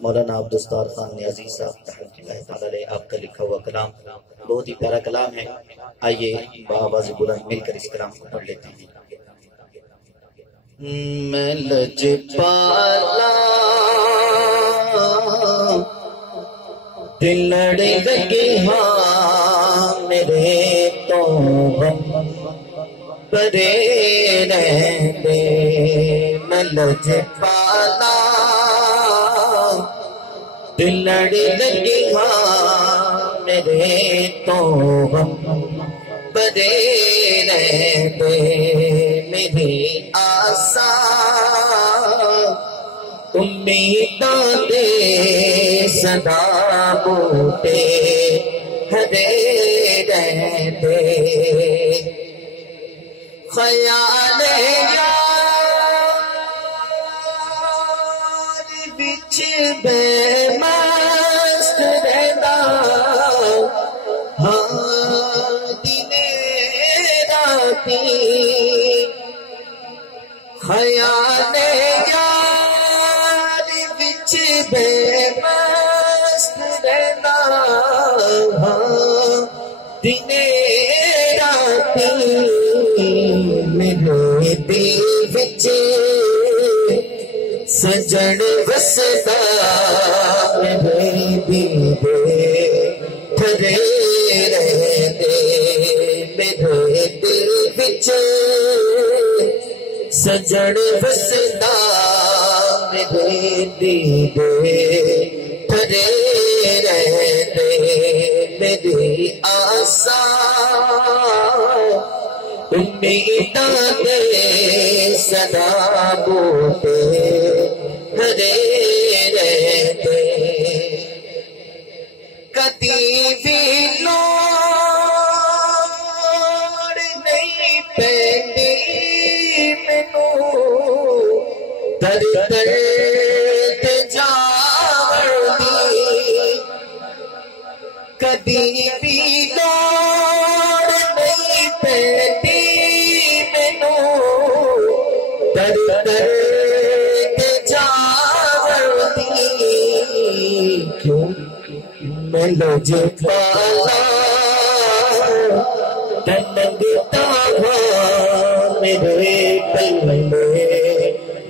مولانا عبدالستار خان نیازی صاحب رحمۃ اللہ تعالی علیہ، آپ کا لکھا ہوا کلام بہت ہی پیارا کلام ہے. آئیے بآواز بلند مل کر اس کلام کو پڑھ لیتے ہیں. میں لجپالا دل لڑے لگے ہاں میرے تو غم پرے رہتے. میں لجپالا دل لڑے لگے ہاں میرے تو غم پرے رہتے. میری امیداں دے صدا بوٹے ہرے رہتے. خیال یار بچ بے مست رہنا ہاں دن راتی. خیال یار بچ بے مست رہنا ہاں دن راتی. میرے دل بچ سجن وسدا میرے دیدے تھرے رہتے. میرے دل بچ سجن وسدا میرے دیدے تھرے رہتے. میری آساں امیداں دے صدا بوٹے ہرے رہتے. کدی بھی لوڑ نہیں پیندی مینوں در در تے جاون دی. کدی بھی لوڑ نہیں پیندی مینوں در در تے جاون دی. کیوں میں لجپالا تنگتا ہاں میرے پلے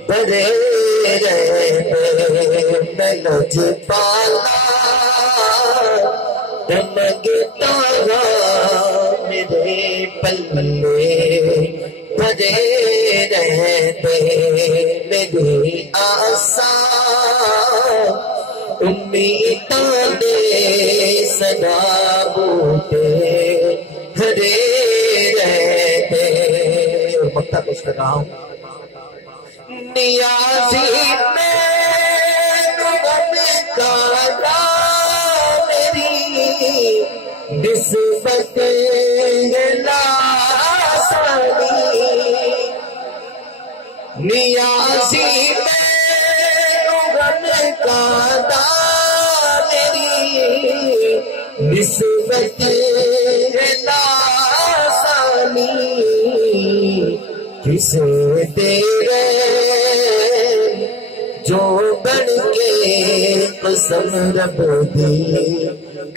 بھرے رہتے. میں لجپالا تنگتا ہاں میرے پلے بھرے رہتے. میری آساں امیداں دے صدا بوٹے ہرے رہتے. مکتا کچھ کر رہا ہوں. نیازی میں غم کا میری نسبت لاسانی. نیازی میں غم کا میری نسبت لاسانی. کسے تیرے جو بن کے قسم رب دی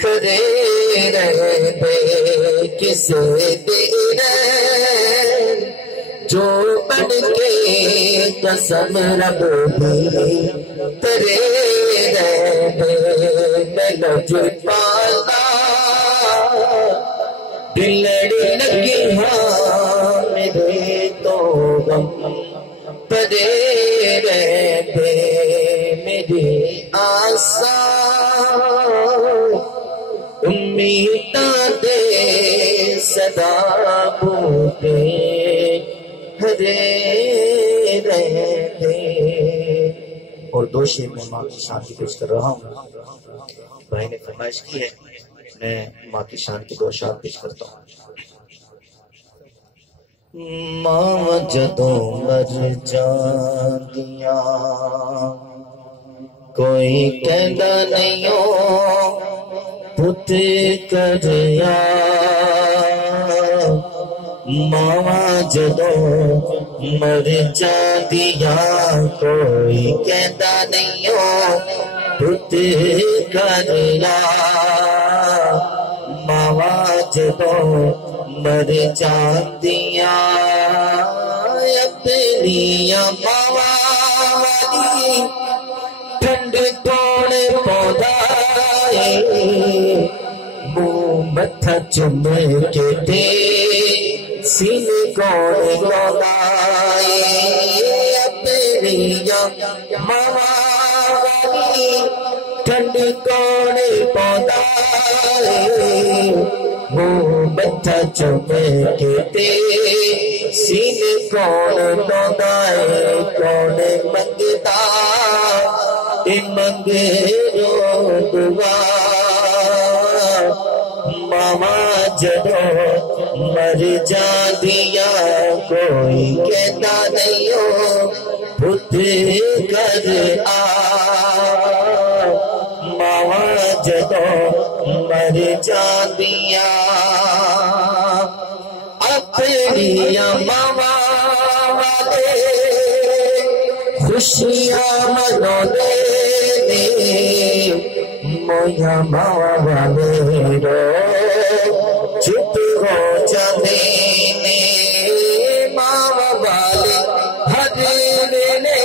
کھڑے رہتے. کسے تیرے جو بن کے قسم رب دی کھڑے رہتے. میں لجپالا دل لڑے لگے ہاں میرے تو غم پرے رہتے. میری آساں امیداں دے صدا بوٹے ہرے رہتے. اور دو شعر میں ماں کی شان کی پیش کر رہا ہوں. بھائی نے فرمائش کی ہے میں ماں کی شان کی دو اشعار پیش کرتا ہوں. ماں جدوں مر جاندیاں کوئی کہندا نہیں ہو پت کریا. ماں جدوں مر جاندیاں کوئی کہندا نہیں ہو بت کرنا ماوا جدوں مر جاندیاں اپنیاں ماوا والی ٹھنڈ توڑ پودا منہ متھا چوم کے تے سین کون لوٹائے اپنیاں ماوا والی ٹھنڈ توڑ پودا منہ متھا چوم کے تے سین کون لوٹائے کون منگتا منگے رو دعا ماما جدوں مر جاندیاں کوئی کہتا نہیں ہو پت کر آ ماما جدوں مر جاندیاں اپنیاں ماما والے خوشیاں مناؤندے مویا ماوا والے رو چپ ہو جاندے نے ماوا والے ہر ویلے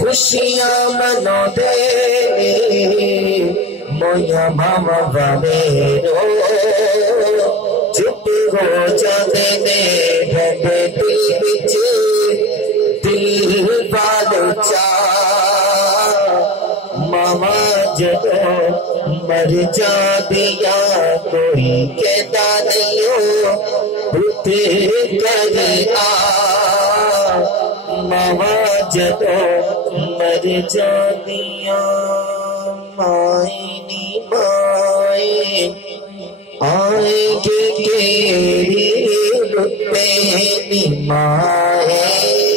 خوشیاں مناؤندے مویا ماوا والے رو چپ ہو جاندے نے دل وچ دل والو چاہ ماما جدوں مر جاندیاں کوئی کہتا نہیں ہو پت کر آ ماما جدوں مر جاندیاں مائیں نی مائیں آئیں گے کیڑی رتے نی مائیں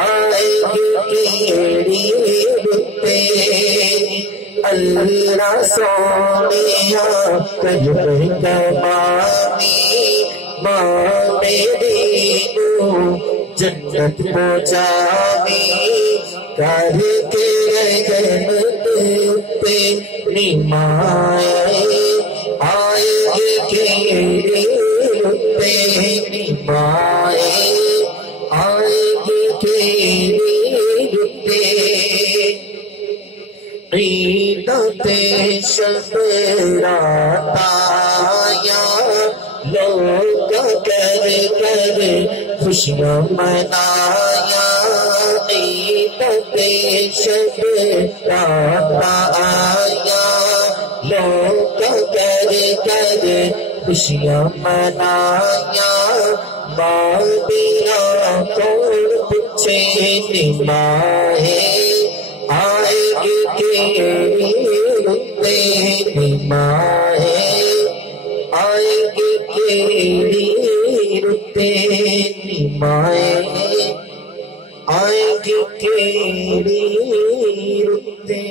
آئیں گے کیڑی رتے اللہ سونیاں کر کمانی ماں میری نو جنت پہنچانی کر کے رحمت پہ نمائے آئے گے کیڑی رتے نمائے آئے گے کیڑی رتے عیدت شب رات آیا لوگ کر کر خوشیاں منایا عیدت شب رات آیا لوگ کر کر خوشیاں منایا ماں بنا کون پوچھے نمائے آئے گے کیڑی رتے نمائے آئے گے کیڑی رتے نمائے آئے گے کیڑی رتے